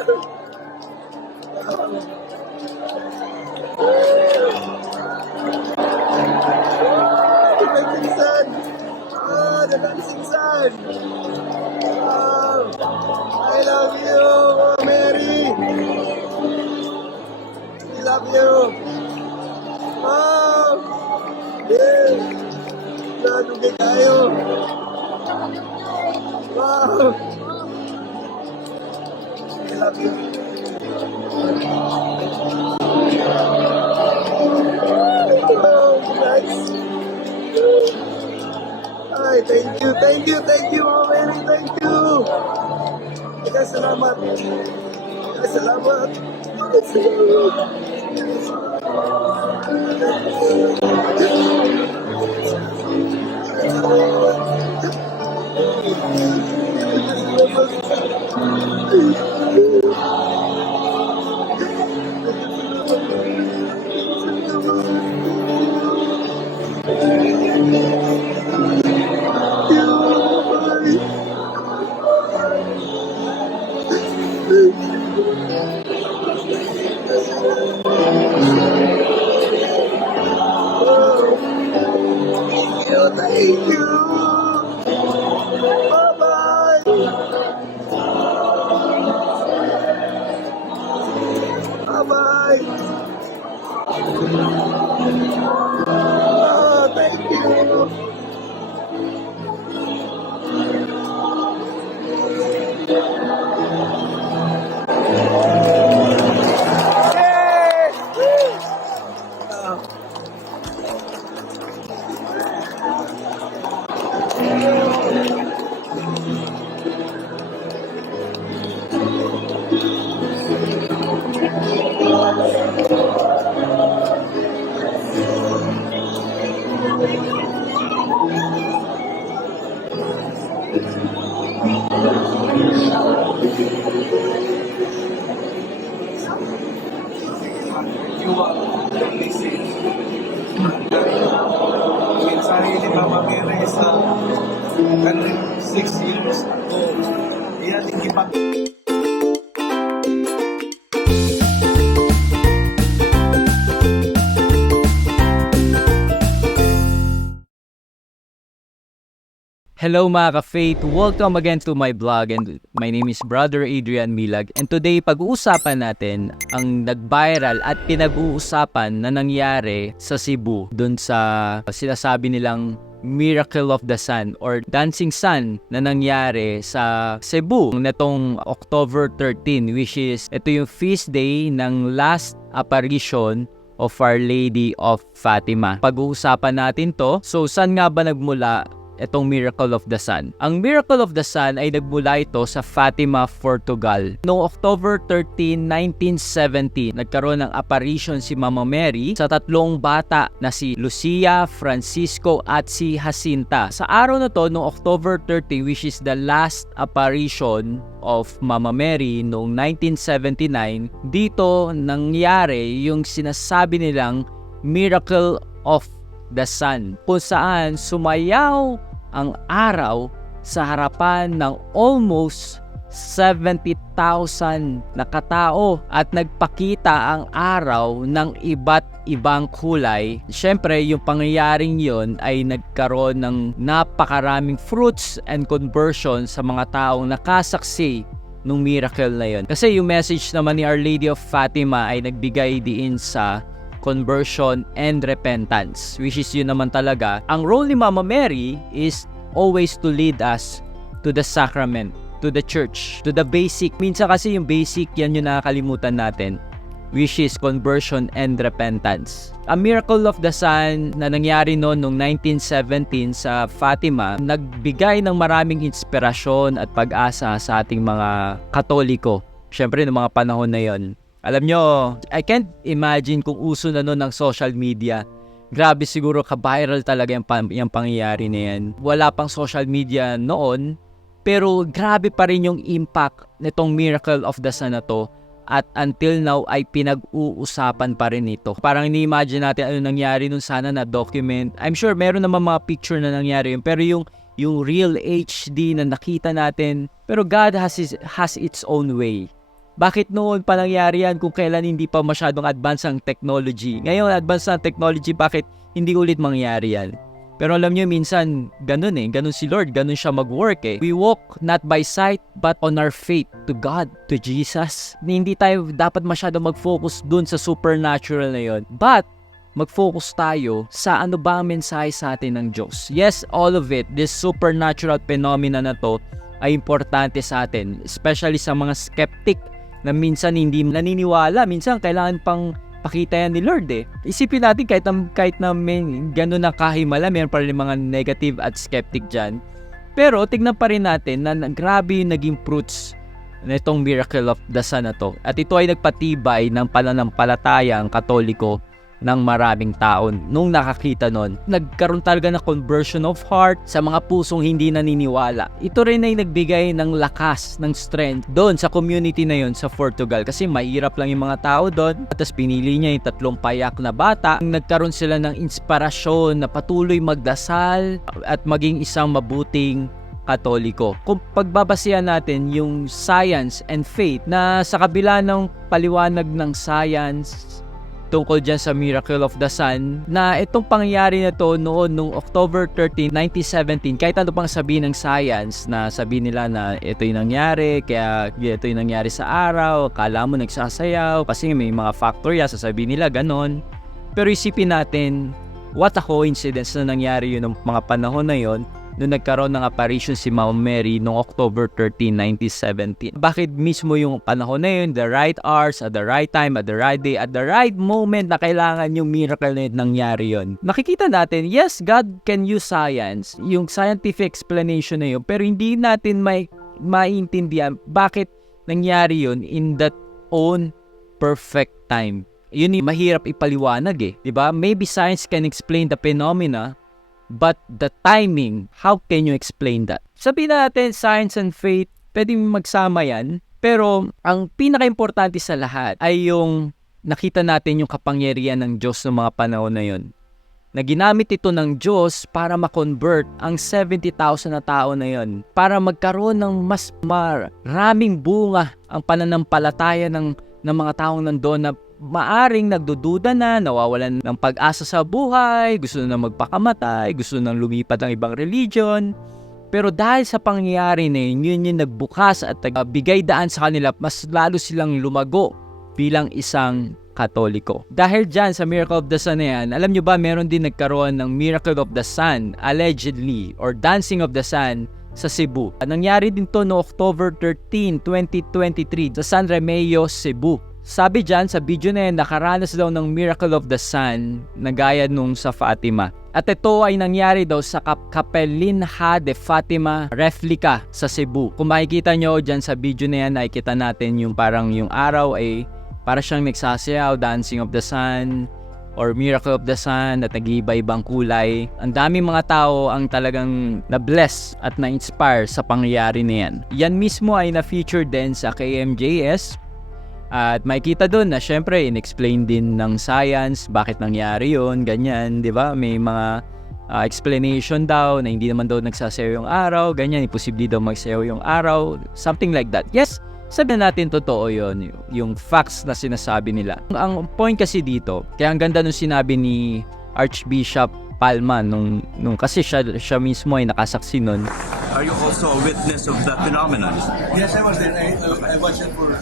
Nagpinsan! Ah, nagpinsan! Ah, I love you, Mary! I love you! Ah! Yeah! Nanugay tayo! say thank you, thank you, thank you, already, thank you. Selamat. Selamat. Selamat. Thank you. Amen. Hello mga ka-faith! Welcome again to my vlog and my name is Brother Adrian Milag and today pag-uusapan natin ang nag-viral at pinag-uusapan na nangyari sa Cebu dun sa sinasabi nilang Miracle of the Sun or Dancing Sun na nangyari sa Cebu netong October 13 which is ito yung feast day ng last apparition of Our Lady of Fatima. Pag-uusapan natin to. So, saan nga ba nagmula itong Miracle of the Sun. Ang Miracle of the Sun ay nagmula ito sa Fatima, Portugal. Noong October 13, 1970, nagkaroon ng apparition si Mama Mary sa tatlong bata na si Lucia, Francisco at si Jacinta. Sa araw na to, noong October 30, which is the last apparition of Mama Mary noong 1979, dito nangyari yung sinasabi nilang Miracle of the Sun kung saan sumayaw ang araw sa harapan ng almost 70,000 na katao at nagpakita ang araw ng iba't ibang kulay. Siyempre, yung pangyayaring yon ay nagkaroon ng napakaraming fruits and conversion sa mga taong nakasaksi nung miracle na yon. Kasi yung message naman ni Our Lady of Fatima ay nagbigay diin sa conversion and repentance which is yun naman talaga ang role ni Mama Mary is always to lead us to the sacrament to the church to the basic minsan kasi yung basic yan yung nakakalimutan natin which is conversion and repentance. A miracle of the sun na nangyari noon noong 1917 sa Fatima, nagbigay ng maraming inspirasyon at pag-asa sa ating mga Katoliko. Siyempre, noong mga panahon na yon. Alam nyo, I can't imagine kung uso na noon ng social media. Grabe siguro ka-viral talaga yung, pang- yung pangyayari na yan. Wala pang social media noon, pero grabe pa rin yung impact nitong Miracle of the Sun na to. At until now ay pinag-uusapan pa rin ito. Parang ini-imagine natin ano nangyari nun sana na document. I'm sure meron naman mga picture na nangyari yun. Pero yung yung real HD na nakita natin. Pero God has, his, has its own way. Bakit noon pa nangyari yan kung kailan hindi pa masyadong advance ang technology? Ngayon, advance na ang technology, bakit hindi ulit mangyari yan? Pero alam nyo, minsan, ganun eh. Ganun si Lord. Ganun siya mag-work eh. We walk not by sight, but on our faith to God, to Jesus. Hindi tayo dapat masyado mag-focus dun sa supernatural na yon. But, mag-focus tayo sa ano ba ang mensahe sa atin ng Diyos. Yes, all of it, this supernatural phenomena na to, ay importante sa atin. Especially sa mga skeptic na minsan hindi naniniwala. Minsan, kailangan pang pakita yan ni Lord eh. Isipin natin kahit na, kahit na may gano'n na kahimala, meron pa rin mga negative at skeptic dyan. Pero tignan pa rin natin na, grabe naging fruits na itong miracle of the sun na to. At ito ay nagpatibay ng pananampalatayang katoliko ng maraming tao nung nakakita nun. Nagkaroon talaga ng conversion of heart sa mga pusong hindi naniniwala. Ito rin ay nagbigay ng lakas, ng strength doon sa community na yon sa Portugal kasi mahirap lang yung mga tao doon. Tapos pinili niya yung tatlong payak na bata. Nagkaroon sila ng inspirasyon na patuloy magdasal at maging isang mabuting katoliko. Kung pagbabasihan natin yung science and faith na sa kabila ng paliwanag ng science, tungkol dyan sa Miracle of the Sun na itong pangyayari na to noon nung October 13, 1917 kahit ano pang sabihin ng science na sabihin nila na ito yung nangyari kaya ito yung nangyari sa araw kala mo nagsasayaw kasi may mga factor ya sasabihin nila ganon. Pero isipin natin what a coincidence na nangyari yun ng mga panahon na yon nung nagkaroon ng apparition si Mama Mary noong October 13, 1917. Bakit mismo yung panahon na yun, the right hours, at the right time, at the right day, at the right moment na kailangan yung miracle na yun nangyari yun. Nakikita natin, yes, God can use science, yung scientific explanation na yun, pero hindi natin may maintindihan bakit nangyari yun in that own perfect time. Yun yung mahirap ipaliwanag eh, ba? Maybe science can explain the phenomena But the timing, how can you explain that? Sabihin natin, science and faith, pwedeng magsama yan. Pero ang pinaka-importante sa lahat ay yung nakita natin yung kapangyarihan ng Diyos ng mga panahon na yun. Na ginamit ito ng Diyos para ma-convert ang 70,000 na tao na yon para magkaroon ng mas maraming bunga ang pananampalataya ng, ng mga taong nandoon na maaring nagdududa na, nawawalan ng pag-asa sa buhay, gusto na magpakamatay, gusto nang lumipat ng ibang religion. Pero dahil sa pangyayari na yun, yun yung nagbukas at nagbigay daan sa kanila, mas lalo silang lumago bilang isang katoliko. Dahil dyan sa Miracle of the Sun na yan, alam nyo ba meron din nagkaroon ng Miracle of the Sun, allegedly, or Dancing of the Sun sa Cebu. Nangyari din to no October 13, 2023 sa San Remeo, Cebu. Sabi dyan sa video na yan, nakaranas daw ng Miracle of the Sun na gaya nung sa Fatima. At ito ay nangyari daw sa Kap Capelinha de Fatima replica sa Cebu. Kung makikita nyo dyan sa video na yan, nakikita natin yung parang yung araw ay para siyang nagsasayaw, Dancing of the Sun, or Miracle of the Sun at nag-iiba-ibang kulay. Ang daming mga tao ang talagang na-bless at na-inspire sa pangyayari na yan. Yan mismo ay na-feature din sa KMJS at makikita doon na syempre in-explain din ng science bakit nangyari yon ganyan, di ba? May mga ah, explanation daw na hindi naman daw nagsasayaw yung araw, ganyan, imposible daw magsayaw yung araw, something like that. Yes, sabi na natin totoo yon yung facts na sinasabi nila. Ang point kasi dito, kaya ang ganda nung sinabi ni Archbishop Palma nung, nung kasi siya, siya mismo ay nakasaksi nun. Are you also a witness of that phenomenon? Yes, I was there. I, uh, I watched it for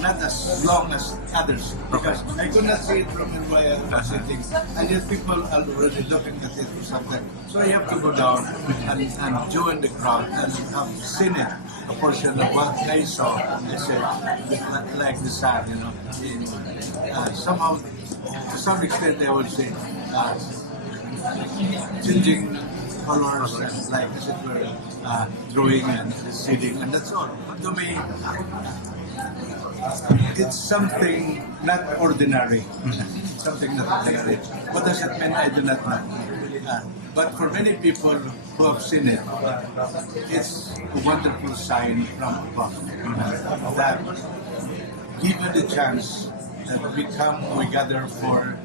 not as long as others because I could not see it from my uh, sitting. And yet people are already looking at it for some time. So I have to go down and, and join the crowd and have seen it. A portion of what they saw, they said, like the sun, you know. In, uh, somehow, to some extent, they would say, uh, changing colors and like as it were uh, drawing and seeding and that's all. But to me, it's something not ordinary. something not ordinary. What does it mean? I do not know. Uh, but for many people who have seen it, it's a wonderful sign from above uh, that given the chance that we come, we gather for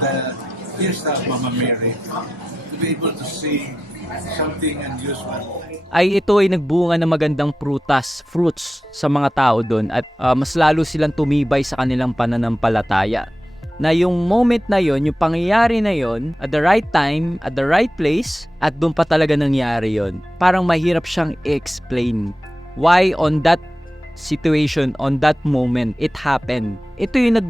the Fiesta of Mama Mary, to be able to see something unusual. ay ito ay nagbunga ng magandang prutas, fruits sa mga tao doon at ah, mas lalo silang tumibay sa kanilang pananampalataya. Na yung moment na yon, yung pangyayari na yon, at the right time, at the right place, at doon pa talaga nangyari yon. Parang mahirap siyang explain why on that situation, on that moment, it happened. Ito yung nag,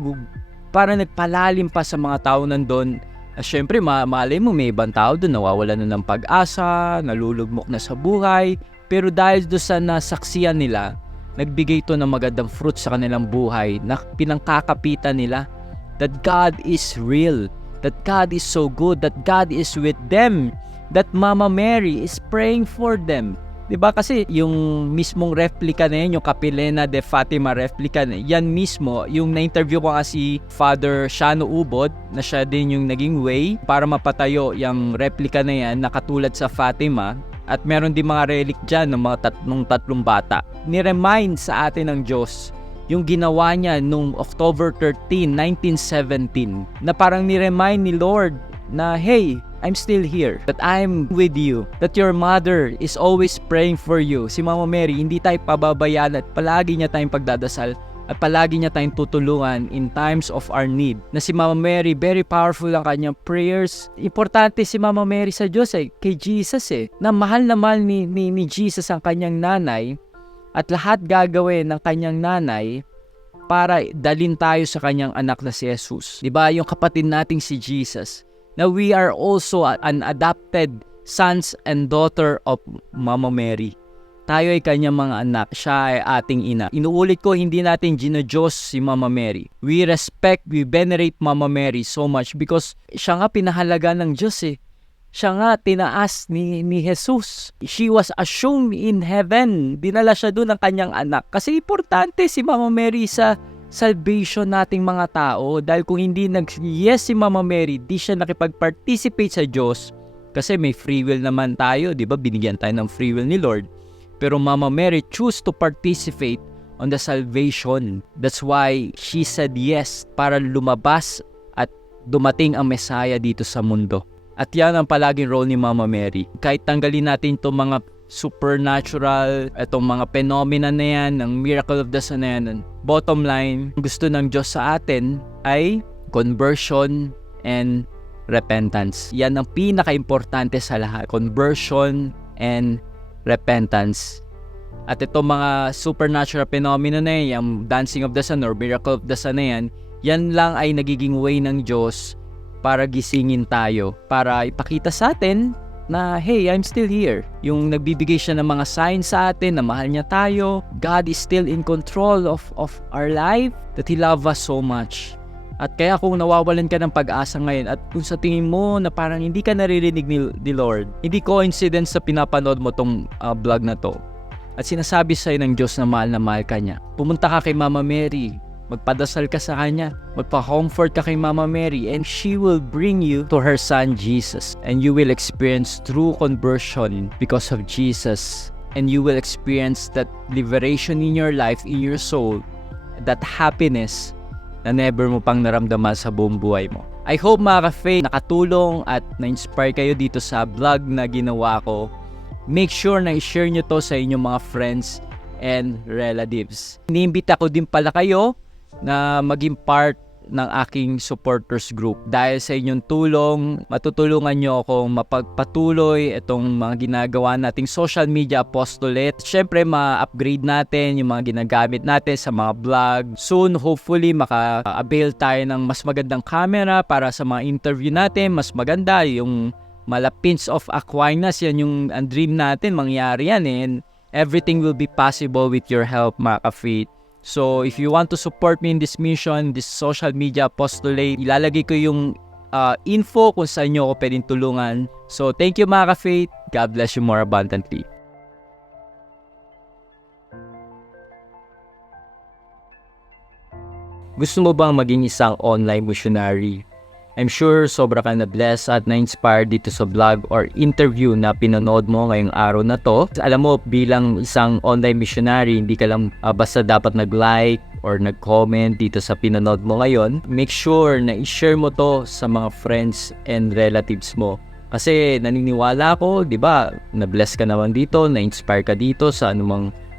parang nagpalalim pa sa mga tao nandun Ah, Siyempre, ma malay mo, may ibang tao doon, nawawala na ng pag-asa, nalulugmok na sa buhay. Pero dahil doon sa nasaksiyan nila, nagbigay ito ng magandang fruit sa kanilang buhay na pinangkakapitan nila that God is real, that God is so good, that God is with them, that Mama Mary is praying for them. 'Di ba kasi yung mismong replica na yun, yung Capilena de Fatima replica na yan mismo, yung na-interview ko nga si Father Shano Ubod, na siya din yung naging way para mapatayo yung replica na yan na katulad sa Fatima. At meron din mga relic dyan ng mga tatlong tatlong bata. Ni-remind sa atin ng Diyos yung ginawa niya nung October 13, 1917 na parang ni-remind ni Lord na hey, I'm still here, that I'm with you, that your mother is always praying for you. Si Mama Mary, hindi tayo pababayaan at palagi niya tayong pagdadasal at palagi niya tayong tutulungan in times of our need. Na si Mama Mary, very powerful ang kanyang prayers. Importante si Mama Mary sa Diyos eh, kay Jesus eh. Na mahal na mahal ni, ni, ni Jesus ang kanyang nanay at lahat gagawin ng kanyang nanay para dalin tayo sa kanyang anak na si Jesus. 'Di ba? Yung kapatid nating si Jesus na we are also an adopted sons and daughter of Mama Mary. Tayo ay kanyang mga anak, siya ay ating ina. Inuulit ko, hindi natin ginodiyos si Mama Mary. We respect, we venerate Mama Mary so much because siya nga pinahalaga ng Diyos eh. Siya nga tinaas ni, ni Jesus. She was assumed in heaven. Dinala siya doon ng kanyang anak. Kasi importante si Mama Mary sa salvation nating mga tao dahil kung hindi nag yes si Mama Mary, di siya nakipag-participate sa Diyos, Kasi may free will naman tayo, di ba? Binigyan tayo ng free will ni Lord. Pero Mama Mary choose to participate on the salvation. That's why she said yes para lumabas at dumating ang Messiah dito sa mundo. At yan ang palaging role ni Mama Mary. Kahit tanggalin natin itong mga supernatural, itong mga phenomena na yan, ng miracle of the sun na yan, bottom line, gusto ng Diyos sa atin ay conversion and repentance. Yan ang pinaka-importante sa lahat. Conversion and repentance. At itong mga supernatural phenomena na yan, yung dancing of the sun or miracle of the sun na yan, yan lang ay nagiging way ng Diyos para gisingin tayo. Para ipakita sa atin na, hey, I'm still here. Yung nagbibigay siya ng mga signs sa atin na mahal niya tayo. God is still in control of, of our life. That He loves us so much. At kaya kung nawawalan ka ng pag-asa ngayon at kung sa tingin mo na parang hindi ka naririnig ni, ni Lord, hindi coincidence sa pinapanood mo tong uh, vlog na to. At sinasabi sa'yo ng Diyos na mahal na mahal ka niya. Pumunta ka kay Mama Mary. Magpadasal ka sa Kanya. Magpa-comfort ka kay Mama Mary. And she will bring you to her Son Jesus. And you will experience true conversion because of Jesus. And you will experience that liberation in your life, in your soul. That happiness na never mo pang naramdaman sa buong buhay mo. I hope mga ka-faith nakatulong at na-inspire kayo dito sa vlog na ginawa ko. Make sure na i-share nyo to sa inyong mga friends and relatives. Iniimbita ko din pala kayo na maging part ng aking supporters group. Dahil sa inyong tulong, matutulungan nyo akong mapagpatuloy itong mga ginagawa nating social media apostolate. Siyempre, ma-upgrade natin yung mga ginagamit natin sa mga vlog. Soon, hopefully, maka-avail tayo ng mas magandang camera para sa mga interview natin. Mas maganda yung mala Prince of Aquinas. Yan yung dream natin. Mangyari yan eh. And everything will be possible with your help, mga ka-faith. So, if you want to support me in this mission, this social media apostolate, ilalagay ko yung uh, info kung saan nyo ako pwedeng tulungan. So, thank you mga ka-faith. God bless you more abundantly. Gusto mo bang maging isang online missionary? I'm sure sobra ka na blessed at na-inspired dito sa vlog or interview na pinanood mo ngayong araw na to. Alam mo, bilang isang online missionary, hindi ka lang uh, basta dapat nag-like or nag-comment dito sa pinanood mo ngayon. Make sure na i-share mo to sa mga friends and relatives mo. Kasi naniniwala ko, di ba, na-bless ka naman dito, na-inspire ka dito sa anumang